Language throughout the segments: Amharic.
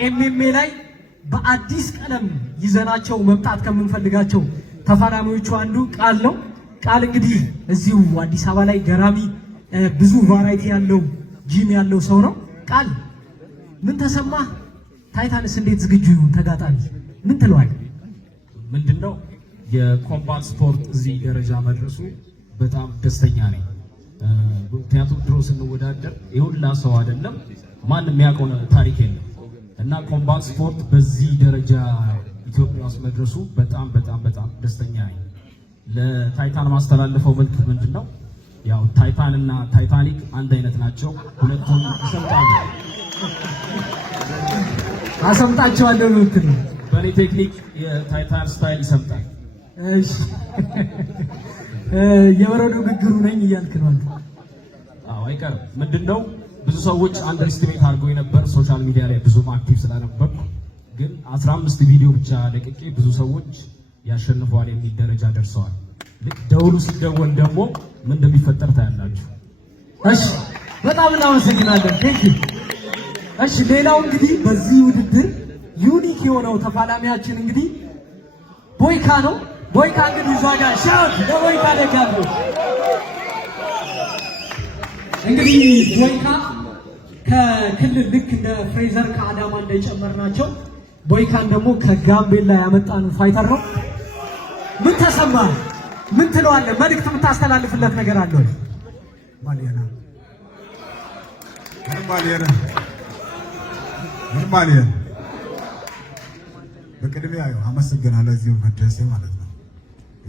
ኤምኤምኤ ላይ በአዲስ ቀለም ይዘናቸው መምጣት ከምንፈልጋቸው ተፋላሚዎቹ አንዱ ቃል ነው። ቃል እንግዲህ እዚሁ አዲስ አበባ ላይ ገራሚ ብዙ ቫራይቲ ያለው ጂም ያለው ሰው ነው። ቃል ምን ተሰማ? ታይታንስ እንዴት ዝግጁ ይሁን? ተጋጣሚ ምን ትለዋል? ምንድነው የኮምባት ስፖርት እዚህ ደረጃ መድረሱ በጣም ደስተኛ ነኝ። ምክንያቱም ድሮ ስንወዳደር የሁላ ሰው አይደለም ማንም የሚያውቀው ታሪክ የለም እና ኮምባት ስፖርት በዚህ ደረጃ ኢትዮጵያ ውስጥ መድረሱ በጣም በጣም በጣም ደስተኛ ነኝ። ለታይታን ማስተላለፈው መልዕክት ምንድነው? ያው ታይታን እና ታይታኒክ አንድ አይነት ናቸው። ሁለቱም ይሰምጣሉ። አሰምጣቸዋለሁ ልትል ነው። በኔ ቴክኒክ የታይታን ስታይል ይሰምጣል። እሺ የወረዱ ግግሩ ነኝ እያልክ ነው አንተ? አዎ አይቀርም። ምንድነው ብዙ ሰዎች አንደርስቲሜት አድርገው የነበር ሶሻል ሚዲያ ላይ ብዙ አክቲቭ ስለነበርኩ ግን 15 ቪዲዮ ብቻ ለቅቄ ብዙ ሰዎች ያሸንፈዋል የሚል ደረጃ ደርሰዋል። ልክ ደውሉ ሲደወል ደግሞ ምን እንደሚፈጠር ታያላችሁ። እሺ በጣም እናመሰግናለን። ቴንክ ዩ። እሺ ሌላው እንግዲህ በዚህ ውድድር ዩኒክ የሆነው ተፋላሚያችን እንግዲህ ቦይካ ነው። ቦይካ እንግዲህ ዛጋ ሻት ለቦይካ ደጋሉ እንግዲህ ቦይካ ከክልል ልክ እንደ ፍሬዘር ከአዳማ እንደጨመርናቸው ቦይካን ደግሞ ከጋምቤላ ያመጣነው ፋይተር ነው። ምን ተሰማ? ምን ትለዋለህ? መልዕክት የምታስተላልፍለት ነገር አለ ወይ? ማሊያና በቅድሚያ ያው አመሰግናለሁ እዚሁ መድረሴ ማለት ነው።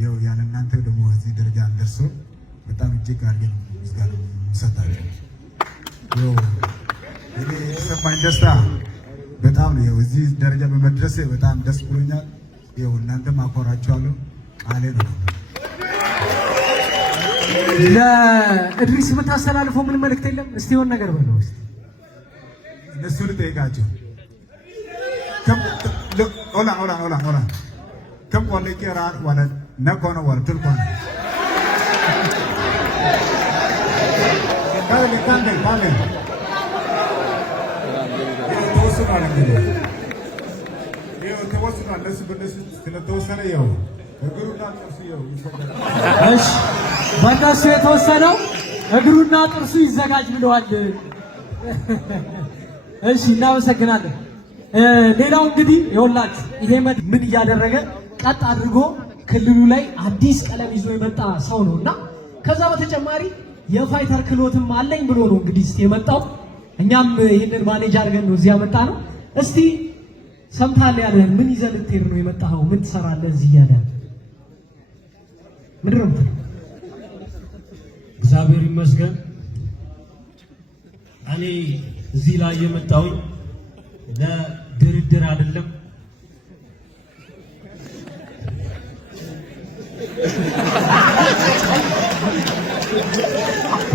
ያው ያለ እናንተ ደግሞ እዚህ ደረጃ እንደርሶ በጣም እጅግ አድርገን ምስጋና እንሰጣለን። ያው እኔ የተሰማኝ ደስታ በጣም ነው። እዚህ ደረጃ በመድረሴ በጣም ደስ ብሎኛል። ያው እናንተም አኮራችኋለሁ። ቃሌ ነው። ለእድሪስ የምታስተላልፈው ምን መልዕክት የለም? እስቲ የሆነ ነገር በለው። እስቲ እነሱ ልጠይቃቸው። ኦላ ከም ቆለቄ ራር ወለ ነኮነ ወለ ትልኮነ ካለ ተወስኗል። እንግዲህ ይኸው ተወስኗል። ለሱ በነሱ ስለተወሰነ ያው እግሩና ጥርሱ ያው ይሰጋል። እሺ በእነሱ የተወሰነው እግሩና ጥርሱ ይዘጋጅ ብለዋል። እሺ እናመሰግናለን። ሌላው እንግዲህ ይኸውላችሁ ይሄ ምን እያደረገ ቀጥ አድርጎ ክልሉ ላይ አዲስ ቀለም ይዞ የመጣ ሰው ነውና ከዛ በተጨማሪ የፋይተር ክሎትም አለኝ ብሎ ነው እንግዲህ እስቲ የመጣው። እኛም ይሄንን ማኔጅ አድርገን ነው እዚህ ያመጣ ነው። እስቲ ሰምታል ያለህን ምን ይዘህ ልትሄድ ነው የመጣኸው? ምን ትሰራለህ እዚህ ያለ ምንድን ነው የምትለው? እግዚአብሔር ይመስገን እኔ እዚህ ላይ የመጣሁኝ ለድርድር አይደለም።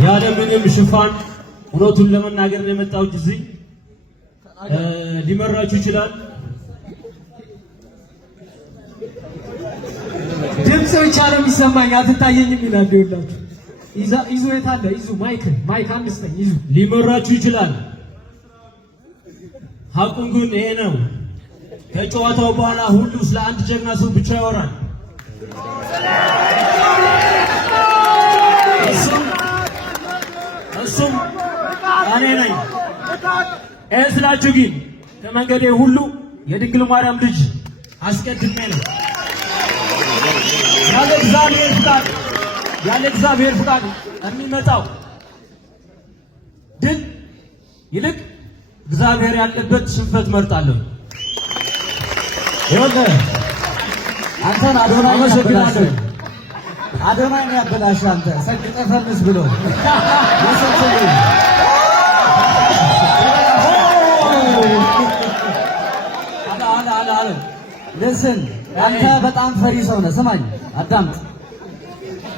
ያለ ምንም ሽፋን እውነቱን ለመናገር ነው የመጣሁት። እዚህ ሊመራችሁ ይችላል። ድምፅ ብቻ ነው የሚሰማኝ አትታየኝም ይላል። ይኸውላችሁ ይዞ የታለ ይዙ ማይክ አምስተኝ ይዙ ሊመራችሁ ይችላል። ሀቁን ግን ይሄ ነው። ከጨዋታው በኋላ ሁሉ ስለ አንድ ጀግና ሰው ብቻ ያወራል። እሱም እኔ ነኝ። ይሄ ስላችሁ ግን ከመንገዴ ሁሉ የድንግል ማርያም ልጅ አስቀድሜ ነው። ያለ እግዚአብሔር ፍቃድ የሚመጣው ድል ይልቅ እግዚአብሔር ያለበት ሽንፈት መርጣለሁ። ይኸውልህ አንተን አዶናይ ያበላሽ አዶናይ ነው ያበላሽ። አንተ ሰግጠህ ፈምስ ብሎ አለ ልስን አንተ በጣም ፈሪ ሰው ነህ። ስማኝ አዳምጥ።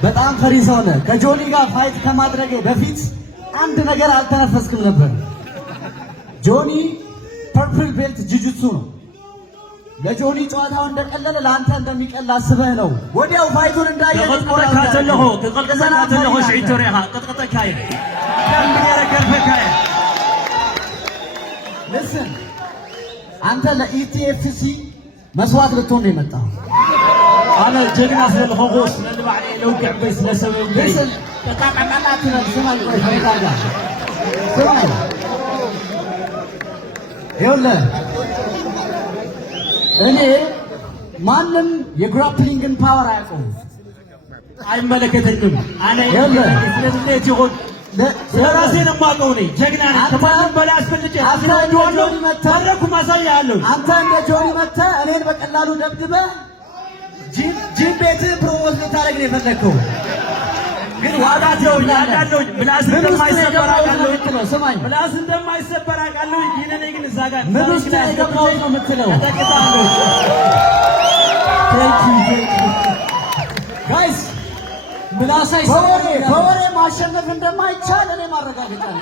በጣም ፈሪ ሰው ነህ። ከጆኒ ጋር ፋይት ከማድረጌ በፊት አንድ ነገር አልተነፈስክም ነበር። ጆኒ ፐርፕል ቤልት ጂጂትሱ ነው። ለጆኒ ጨዋታው እንደቀለለ ለአንተ እንደሚቀል አስበህ ነው ወዲያው ፋይቱን እንዳየህ ተቀጥቀተለሁ ሽዒቶሪያ ቀጥቀጠካይ ልስን አንተ ለኢቲኤፍሲ መስዋዕት ልትሆን ነው የመጣው። አነ ጀግና ስለልኸጎስ ለልባዕለ ለውግዕ በይ ስለሰበኝ ልስን ተቃቃቃላት ነው። ስማኝ ቆይ ፈሪታጋ ስማኝ ይኸውልህ እኔ ማንም የግራፕሊንግን ፓወር አያውቀውም። አይመለከተኝም። አነ ስለዚህ ይሁን ስለራሴ ነው የማውቀው። እኔ ጀግና ነኝ። ከማንም በላይ አስፈልጬ አስፈልጬዋለሁ። መድረኩ ማሳያለሁ። አንተ እንደ ጆኒ መተህ እኔን በቀላሉ ደብድበህ ጂም ቤትህ ፕሮሞት ልታደርግ ነው የፈለግከው። ግን ዋጋ ትወዳለህ። ምላስ እንደማይሰበር አውቃለሁ። ስማኝ ምላስ እንደማይሰበር አውቃለሁ። ይሄን ግን እዛ ጋር ምን ውስጥ ነው የገባሁት ነው የምትለው? ጋይስ በወሬ ማሸነፍ እንደማይቻል እኔ ማረጋገጫ ነው።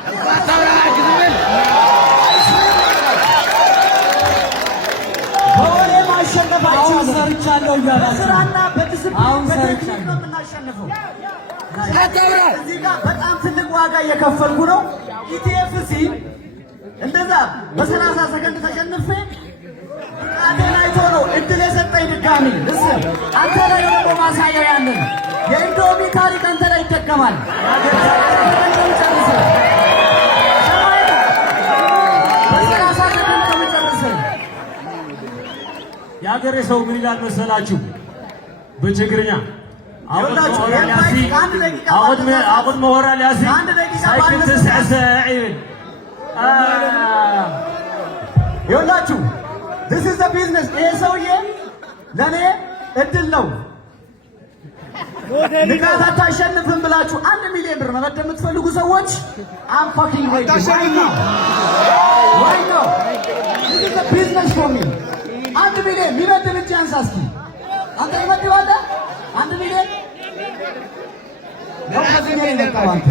በወሬ ማሸነፍ አይቻልም። ሰርቻለሁ እያለ በስራና በዲስፕሊን በቴክኒክ ነው የምናሸንፈው። እዚህ ጋር በጣም ትልቅ ዋጋ እየከፈልኩ ነው። ኢቲኤፍሲ እንደዛ በ30 ሰከንድ ተሸንፌ ብቃቴን አይቶ ነው እድል የሰጠኝ ድጋሚ። እስኪ አንተ ላይ ደግሞ ማሳያው ያንን የኢንዶሚ ታሪክ አንተ ላይ ይደገማል። የሀገሬ ሰው ምን ይላል መሰላችሁ? በትግርኛ አቁድ መወራ ሊያሲ ሳይክል ትስዕሰ ይብል ይኸውላችሁ this is the business። ይሄ ሰውዬ ለእኔ እድል ነው። ንቃት አታሸንፍም ብላችሁ 1 ሚሊዮን ብር መመደብ የምትፈልጉ ሰዎች I'm fucking ready right now this is the business for me። 1 ሚሊዮን የሚመድብ እጅ አንሳ እስኪ። አንተ ይመድባለህ 1 ሚሊዮን ነው ከዚህ ነው የመጣው። አንተ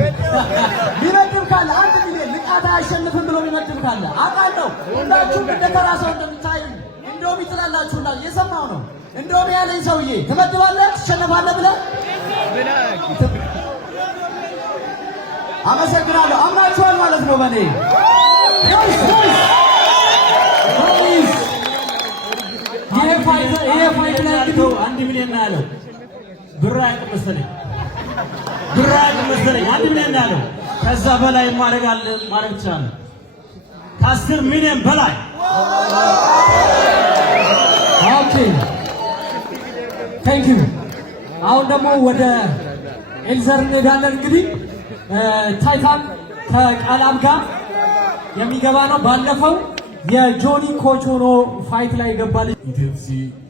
የሚመድብ ካለ 1 ሚሊዮን ንቃት አያሸንፍም ብሎ የሚመድብ ካለ አውቃለሁ። ሁላችሁም እንደተራ ሰው እንደምታዩ እንደውም ይጥላላችሁ እና እየሰማሁ ነው። እንደውም ያለኝ ሰውዬ ትመድባለህ ትሸነፋለህ ብለህ አመሰግናለሁ። አምናችኋል ማለት ነው በእኔ ይሄ ፋይት ላይ እንግዲህ 1 ሚሊዮን ነው ያለው። ብር አያውቅም መሰለኝ 1 ሚሊዮን ነው ያለው። ከዛ በላይ ማድረግ ትችላለህ። ከ10 ሚሊዮን በላይ ኦኬ ቴንክ ዩ። አሁን ደግሞ ወደ ኤልዘር እንሄዳለን። እንግዲህ ታይታን ከቃላም ጋር የሚገባ ነው። ባለፈው የጆኒ ኮች ሆኖ ፋይት ላይ ይገባል። ኢቲኤፍሲ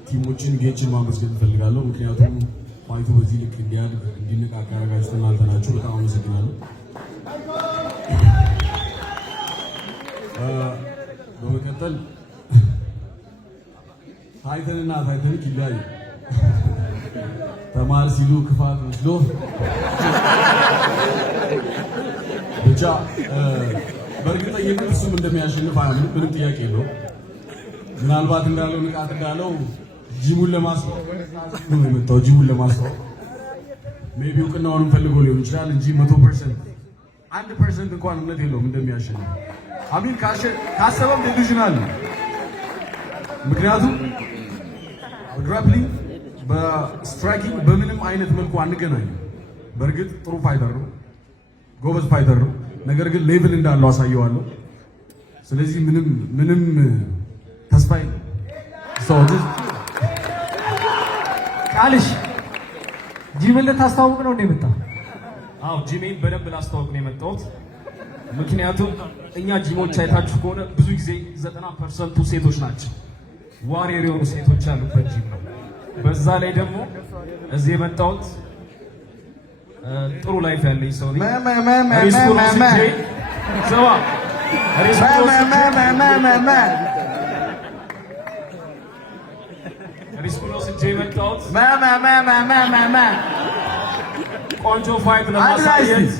ቲሞችን ጌችን ማመስገን እፈልጋለሁ። ምክንያቱም ፋይቱ በዚህ ልክ እንዲያድግ እንዲነቃቃ ያደረጋችሁት እናንተ ናችሁ። በጣም አመሰግናለሁ። በመቀጠል ታይተንና ታይታኒክ ይለያዩ። ተማር ሲሉ ክፋት መስሎ ብቻ በእርግጠኝነት እሱም እንደሚያሸንፍ አያምንም። ምንም ጥያቄ የለውም። ምናልባት እንዳለው ንቃት እንዳለው ጂሙን ለማስታወቅ ነው የመጣው። ጂሙን ለማስታወቅ ሜቢ እውቅናውንም ፈልጎ ሊሆን ይችላል እንጂ 100% 1% እንኳን እምነት የለውም እንደሚያሸንፍ። አሚን ካሰበም ዴሉዥናል ነው። ምክንያቱም ግራፕሊንግ በስትራይኪንግ በምንም አይነት መልኩ አንገናኝም። በእርግጥ ጥሩ ፋይተር ነው፣ ጎበዝ ፋይተር ነው። ነገር ግን ሌቭል እንዳለው አሳየዋለሁ። ስለዚህ ምንም ተስፋ ሰው ቃልሽ ጂምን ልታስተዋውቅ ነው እንደመጣው? አዎ ጂሜን በደንብ ላስተዋውቅ ነው የመጣሁት። ምክንያቱም እኛ ጂሞች አይታችሁ ከሆነ ብዙ ጊዜ 90% ሴቶች ናቸው። ዋሪየር የሆኑ ሴቶች ያሉበት ጂም ነው። በዛ ላይ ደግሞ እዚህ የመጣሁት ጥሩ ላይፍ ያለኝ ሰው ነኝ። ሪስኩን ወስጄ የመጣሁት ቆንጆ ፋይት ለማሳየት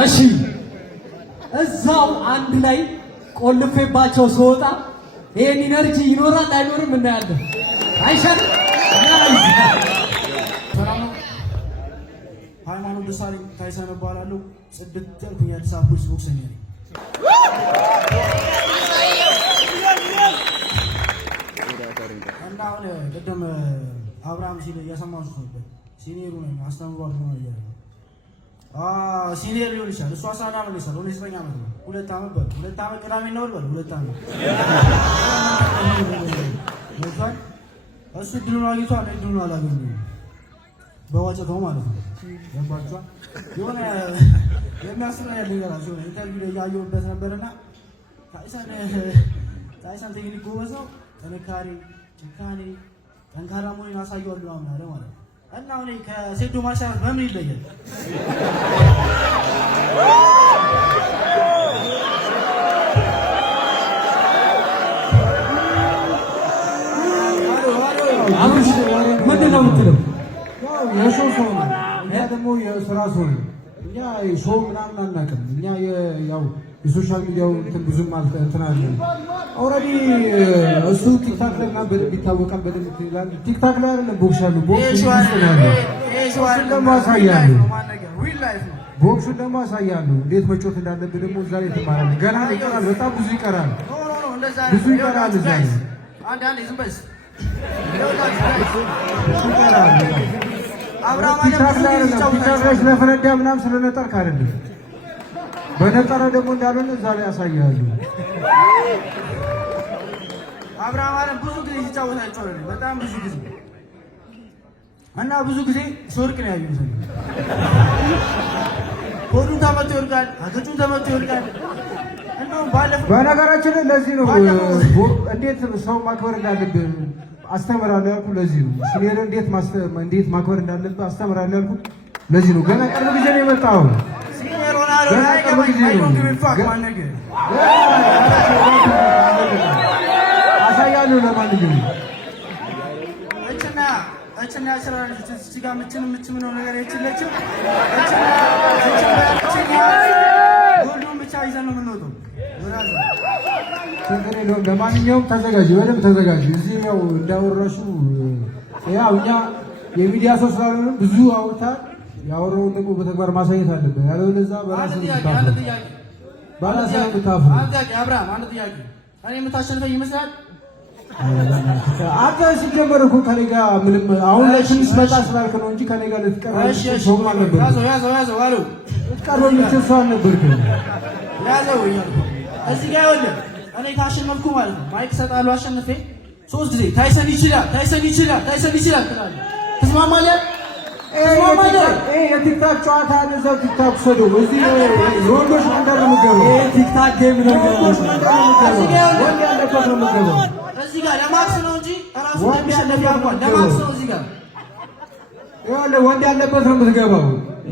እሺ እዛው አንድ ላይ ቆልፌባቸው ስወጣ ይሄን ኢነርጂ ይኖራል አይኖርም እናያለን። አይሻል ሃይማኖት ደሳለኝ ታይሰን እባላለሁ። ጽድት ያልኩኝ የአዲስ አበባ ፖሊስ ቦክሰኛ ነኝ። እና አሁን ቅድም አብርሃም ሲል እያሰማችሁ ነበር። ሲኒየሩ ነኝ አስተምሯል ሆነ እያለ ሲኒየር ሊሆን ይችላል። እሱ 11 ዓመት ይሰራል። ሆነ 9 ዓመት ነው። 2 ዓመት በል 2 ዓመት ቅዳሜ ነው በል 2 ዓመት እሱ ድሉን አግኝቷል። ድሉን አላገኘሁም በዋጨተው ማለት ነው። ገባችኋል? የሆነ የሚያስራ ያለ ነገራቸው ነው። ኢንተርቪው ላይ ያየሁበት ነበርና ታይሰን ቴክኒክ ጎበዝ ነው። ጥንካሬ፣ ጭካኔ፣ ጠንካራ መሆኑን አሳየዋለሁ አምናለ ማለት ነው። እና አሁን ከሴዶ ማርሻል በምን ይለያል? ምንድን ነው የምትለው? የሾው ሰው ነው። እኛ ደግሞ የስራ ሰው ነው። እኛ ሾው ምናምን አናውቅም። እኛ ያው የሶሻል ሚዲያው እንትን ብዙም እንትን አለ። ኦልሬዲ እሱ ቲክታክ ላይ ምናምን በደንብ ይታወቃል። በደንብ ይላል። ቲክታክ ላይ አይደለም ቦክስ ያለው ቦክስ ደግሞ አሳያለሁ። ቦክሱን ደግሞ አሳያለሁ። እንዴት መጮት እንዳለብህ ደግሞ እዛ ላይ ትማራለህ። ገና ይቀራል፣ በጣም ብዙ ይቀራል፣ ብዙ ይቀራል። እዛ ላይ ቲክታክ ላይ ስለፈነዳ ምናምን ስለነጠርክ አይደለም። በነጠረ ደግሞ እንዳልሆነ እዛ ላይ ያሳያሉ። አብርሃም አለም ብዙ ጊዜ ሲጫወታቸው በጣም ብዙ ጊዜ እና ብዙ ጊዜ ሾርቅ ነው ያዩት። ሆዱን ተመቶ ይወድቃል፣ አገጩን ተመቶ ይወድቃል። እንደውም ባለፈው በነገራችን ላይ ለዚህ ነው እንዴት ሰው ማክበር እንዳለብህ አስተምራለሁ ያልኩህ። ለዚህ ነው ሲኒየር እንዴት ማክበር እንዳለብህ አስተምራለሁ ያልኩህ። ለዚህ ነው ገና ቅርብ ጊዜ ነው የመጣው። ሲኒየር ሆናለሁ አሳያለሁ። ለማንኛውም እችና ስራ ልጅ እዚህ ጋር ምችን ነው ነገር የችለችም ሁሉም ብቻ ይዘን ነው የምንወጣው። ችግር የለውም። ለማንኛውም ተዘጋጅ፣ በደንብ ተዘጋጅ። እዚህ ያው እንዳወራሹ ያው እኛ የሚዲያ ሰው ስላልሆነ ብዙ አውርተን ያወራውን ደግሞ በተግባር ማሳየት አለብን። ያለበለዚያ በራስህ የምታፍረው። አብርሃም አንድ ጥያቄ፣ እኔ የምታሸንፈኝ ይመስላል? አንተ ሲጀመር እኮ ከኔ ጋር ምንም አሁን ላይ ትንሽ መጣ ስላልክ ነው እንጂ ከኔ ጋር ልትቀርበኝ ሰው አልነበርክም። ያዘው አሉ ልትቀርበኝ ሰው አልነበርክም። ያዘው እያልኩ እዚህ ጋር ይኸውልህ እኔ ካሸነፍኩ ማለት ነው ማይክ እሰጥሃለሁ። አሸንፌ 3 ጊዜ ታይሰን ይችላል ትላለህ። ትስማማለህ? ይሄ የቲክታክ ጨዋታ ነው። እዛው ቲክታክ ሰዶ እዚህ የወንዶች መንደር ነው የምትገባው። ይሄ ቲክታክ ጌም ነው። ወንድ ያለበት ነው የምትገባው። እዚህ ጋር ለማክስ ነው እንጂ እራሱ እንደሚሸነፍ ያውቃል። ለማክስ ነው እዚህ ጋር ይኸውልህ ወንድ ያለበት ነው የምትገባው።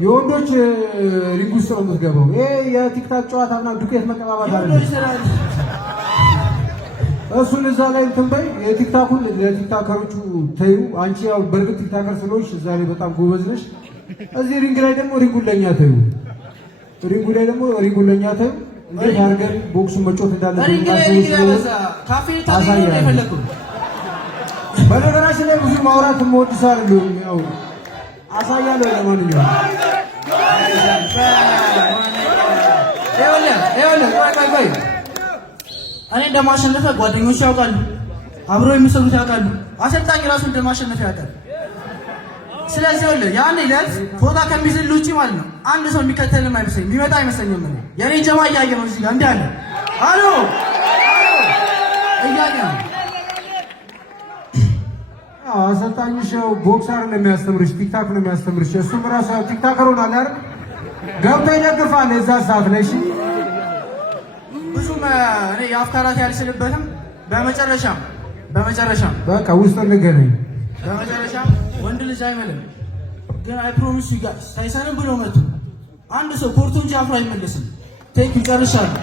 የወንዶች ሪንግ ውስጥ ነው የምትገባው። ይሄ የቲክታክ ጨዋታ እና ዱቄት መቀባባት አይደለም። እሱን እዛ ላይ እንትን በይ። የቲክታኩን ለቲክታከሮቹ ተዩ። አንቺ ያው በእርግጥ ቲክታከር ስለሆንሽ እዛ ላይ በጣም ጎበዝ ነሽ። እዚህ ሪንግ ላይ ደግሞ ሪንጉን ለኛ ተዩ። እንዴት አድርገን ቦክሱን መጮት እንዳለብን በነገራችን ላይ ብዙ ማውራት የምወድ ሰው አይደለሁም። ያው አሳያለሁ። ለማንኛውም ቆይ እኔ እንደማሸነፈ ጓደኞቹ ያውቃሉ፣ አብሮ የሚሰሩት ያውቃሉ፣ አሰልጣኝ ራሱ እንደማሸነፈ ያውቃል። ስለዚህ ያን ዕለት ፎታ ከሚዝል ውጪ ማለት ነው አንድ ሰው የሚከተልም አይመስለኝም፣ የሚመጣ አይመስለኝም። የኔ ጀማ እያየ ነው እዚህ ጋር እንዲህ አለ አሎ እያየ ነው። አሰልጣኝሽ ያው ቦክሰር ነው የሚያስተምርሽ፣ ቲክታክ ነው የሚያስተምርሽ። እሱም ራሱ ቲክታከር ሆኗል አይደል? ገብቶ ይደግፋል እዛ ሰዓት ላይ። እሺ ብዙም እኔ የአፍካራት ያልችልበትም። በመጨረሻም በቃ ውስጥ እንገናኝ። በመጨረሻም ወንድ ልጅ አይመልም፣ ግን አይ ፕሮሚስ ዩ ጋይስ ታይሰንን ብሎ መጡ አንድ ሰው ኮርቶ እንጂ አፍሮ አይመለስም። ቴንክ ዩ ጨርሻለሁ።